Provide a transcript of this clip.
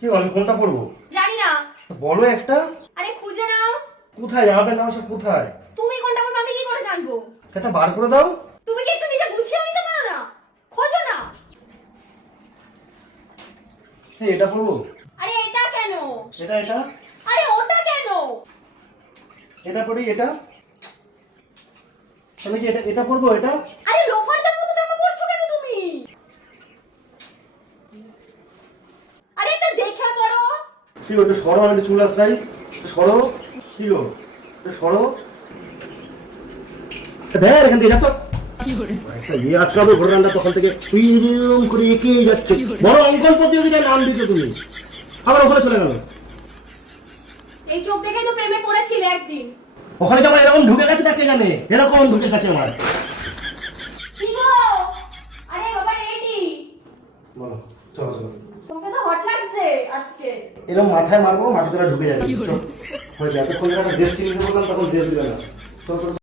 কি আমি কোনটা পরবো? জানি না। বলো একটা। আরে খুঁজে নাও। কোথায় যাবে না সব কোথায়? তুমি কোনটা পরবে আমি কি করে জানবো? সেটা বার করে দাও। তুমি কি একটু নিজে গুছিয়ে নিতে পারো না? খোঁজো না। এটা পরবো? আরে এটা কেন? এটা এটা আরে ওটা কেন? এটা পরি এটা। আমি কি এটা এটা পরবো এটা? আরে লোফারদের মতো জামা পরছো কেন তুমি? আরে এটা দেখে পরো। কি গো, একটু সরো, আমি একটু চুল আসছাই। সরো। কি গো, একটু সরো। দেখ এখান থেকে যাচ্ছ একটা ইয়ে আছড়াবো ঘোড়াটা তখন থেকে তুই এরকম করে এগিয়ে যাচ্ছে। বড় অঙ্কন প্রতিযোগিতায় নাম দিচ্ছ তুমি, আবার ওখানে চলে গেল। এই চোখ দেখেই তো প্রেমে পড়েছিলে একদিন। ওখানে যেমন এরকম ঢুকে গেছে তাকে জানে, এরকম ঢুকে গেছে আমার। কি গো? আরে বাবা রেডি। বলো, চলো চলো। তোমাকে তো হট লাগছে আজকে। এরকম মাথায় মারবো, মাটি তোরা ঢুকে যাবে। চল হয়েছে, এতক্ষণ যখন ড্রেস কিনতে বললাম তখন ড্রেস দিবে না। চল চল।